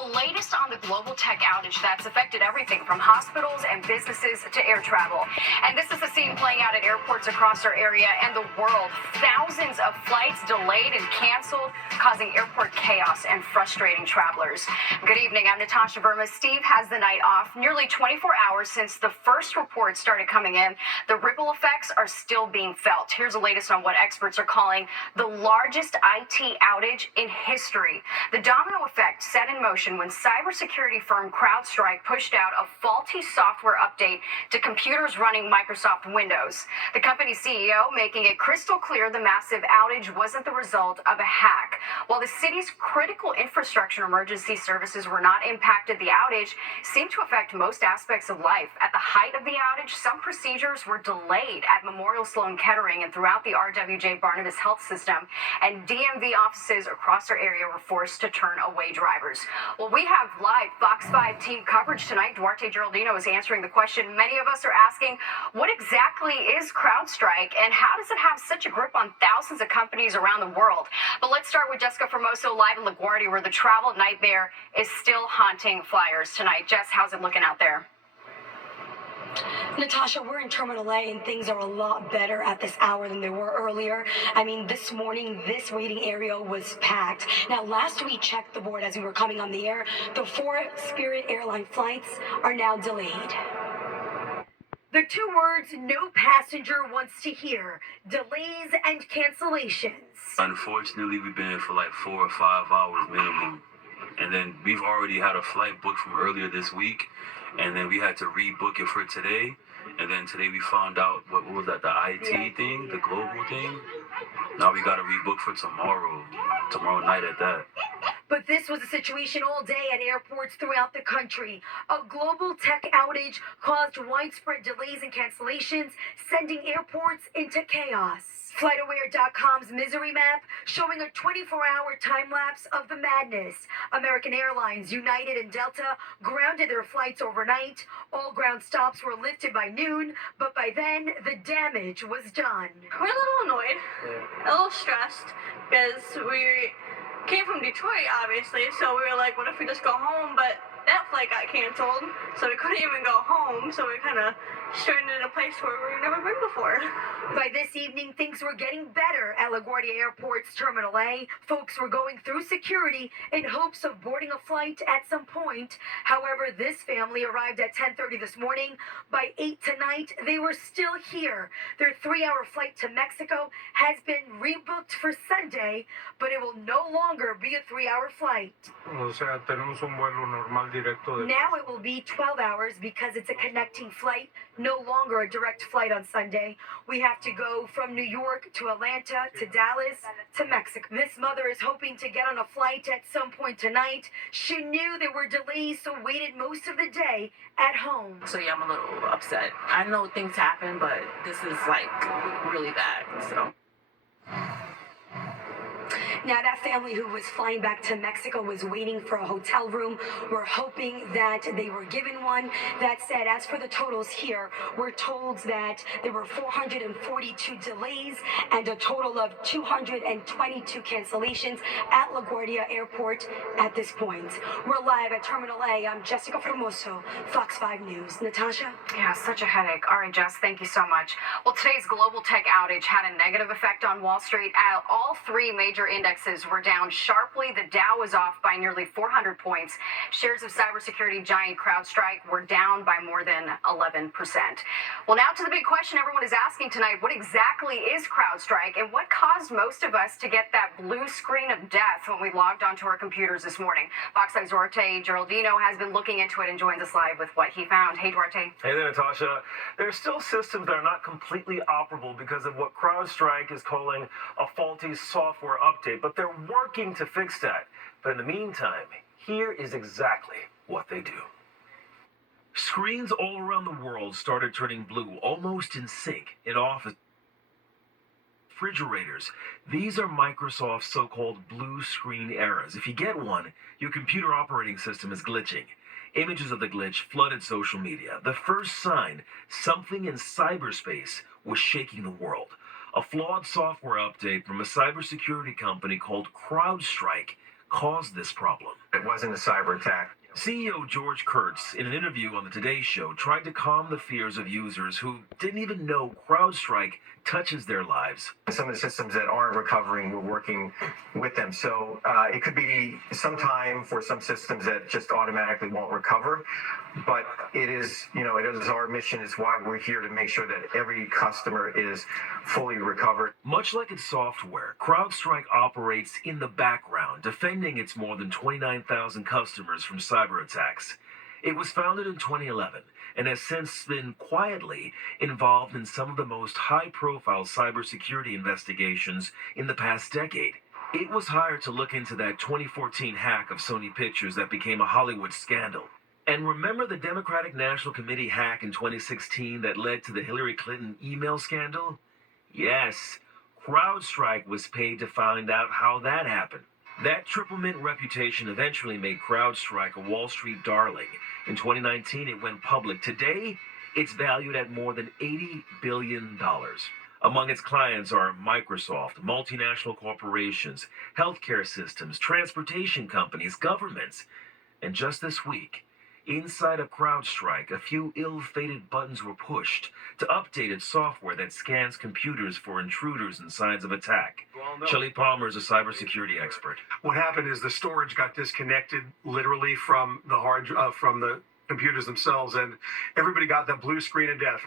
The latest on the global tech outage that's affected everything from hospitals and businesses to air travel. And this is the scene playing out at airports across our area and the world. Thousands of flights delayed and canceled, causing airport chaos and frustrating travelers. Good evening, I'm Natasha Verma. Steve has the night off. Nearly 24 hours since the first reports started coming in. The ripple effects are still being felt. Here's the latest on what experts are calling the largest IT outage in history. The domino effect set in motion when cybersecurity firm CrowdStrike pushed out a faulty software update to computers running Microsoft Windows. The company's CEO making it crystal clear the massive outage wasn't the result of a hack. While the city's critical infrastructure and emergency services were not impacted, the outage seemed to affect most aspects of life. At the height of the outage, some procedures were delayed at Memorial Sloan Kettering and throughout the RWJ Barnabas Health System, and DMV offices across our area were forced to turn away drivers. Well, we have live Fox 5 team coverage tonight. Duarte Geraldino is answering the question many of us are asking: what exactly is CrowdStrike, and how does it have such a grip on thousands of companies around the world? But let's start with Jessica Formoso live in LaGuardia, where the travel nightmare is still haunting flyers tonight. Jess, how's it looking out there? Natasha, we're in Terminal A and things are a lot better at this hour than they were earlier. I mean, this morning, this waiting area was packed. Now, last we checked the board as we were coming on the air, the 4 Spirit airline flights are now delayed. The 2 words no passenger wants to hear: delays and cancellations. Unfortunately, we've been here for like 4 or 5 hours minimum. And then we've already had a flight booked from earlier this week. And then we had to rebook it for today. And then today we found out, what was that, the IT thing, the global thing? Now we got to rebook for tomorrow night at that. But this was a situation all day at airports throughout the country. A global tech outage caused widespread delays and cancellations, sending airports into chaos. FlightAware.com's misery map showing a 24-hour time-lapse of the madness. American Airlines, United, and Delta grounded their flights overnight. All ground stops were lifted by noon, but by then, the damage was done. We're a little annoyed, a little stressed, because we came from Detroit, obviously, so we were like, what if we just go home? But that flight got canceled, so we couldn't even go home, so we kind of stranded in a place where we've never been before. By this evening, things were getting better at LaGuardia Airport's Terminal A. Folks were going through security in hopes of boarding a flight at some point. However, this family arrived at 10:30 this morning. By 8 tonight, they were still here. Their 3-hour flight to Mexico has been rebooked for Sunday, but it will no longer be a 3-hour flight. O sea, tenemos un vuelo normal directo de... Now it will be 12 hours because it's a connecting flight, no longer a direct flight on Sunday. We have to go from New York to Atlanta to Dallas to Mexico. This mother is hoping to get on a flight at some point tonight. She knew there were delays, so waited most of the day at home. So yeah, I'm a little upset. I know things happen, but this is like really bad, so. Now, that family who was flying back to Mexico was waiting for a hotel room. We're hoping that they were given one. That said, as for the totals here, we're told that there were 442 delays and a total of 222 cancellations at LaGuardia Airport at this point. We're live at Terminal A. I'm Jessica Formoso, Fox 5 News. Natasha? Yeah, such a headache. All right, Jess, thank you so much. Well, today's global tech outage had a negative effect on Wall Street. All 3 major indexes were down sharply. The Dow was off by nearly 400 points. Shares of cybersecurity giant CrowdStrike were down by more than 11%. Well, now to the big question everyone is asking tonight: what exactly is CrowdStrike, and what caused most of us to get that blue screen of death when we logged onto our computers this morning? Fox 5's Duarte Geraldino has been looking into it and joins us live with what he found. Hey, Duarte. Hey there, Natasha. There are still systems that are not completely operable because of what CrowdStrike is calling a faulty software update, but they're working to fix that. But in the meantime, here is exactly what they do. Screens all around the world started turning blue, almost in sync, in office refrigerators. These are Microsoft's so-called blue screen errors. If you get one, your computer operating system is glitching. Images of the glitch flooded social media. The first sign something in cyberspace was shaking the world. A flawed software update from a cybersecurity company called CrowdStrike caused this problem. It wasn't a cyber attack. CEO George Kurtz, in an interview on the Today Show, tried to calm the fears of users who didn't even know CrowdStrike touches their lives. Some of the systems that aren't recovering, we're working with them. So it could be some time for some systems that just automatically won't recover. But it is our mission, is why we're here, to make sure that every customer is fully recovered. Much like its software, CrowdStrike operates in the background, defending its more than 29,000 customers from cyber attacks. It was founded in 2011 and has since been quietly involved in some of the most high-profile cybersecurity investigations in the past decade. It was hired to look into that 2014 hack of Sony Pictures that became a Hollywood scandal. And remember the Democratic National Committee hack in 2016 that led to the Hillary Clinton email scandal? Yes, CrowdStrike was paid to find out how that happened. That triple mint reputation eventually made CrowdStrike a Wall Street darling. In 2019, it went public. Today, it's valued at more than $80 billion. Among its clients are Microsoft, multinational corporations, healthcare systems, transportation companies, governments. And just this week, inside of CrowdStrike, a few ill-fated buttons were pushed to update its software that scans computers for intruders and signs of attack. Shelley Palmer is a cybersecurity expert. What happened is the storage got disconnected literally from the computers themselves, and everybody got that blue screen of death.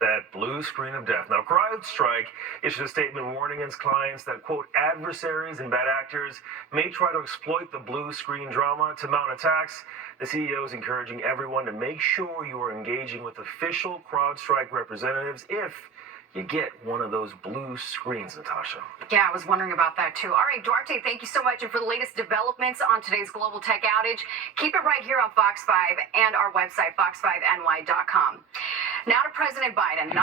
That blue screen of death. Now, CrowdStrike issued a statement warning its clients that, quote, adversaries and bad actors may try to exploit the blue screen drama to mount attacks. The CEO is encouraging everyone to make sure you are engaging with official CrowdStrike representatives if you get one of those blue screens, Natasha. Yeah, I was wondering about that too. All right, Duarte, thank you so much. And for the latest developments on today's global tech outage, keep it right here on Fox 5 and our website, fox5ny.com. Now to President Biden.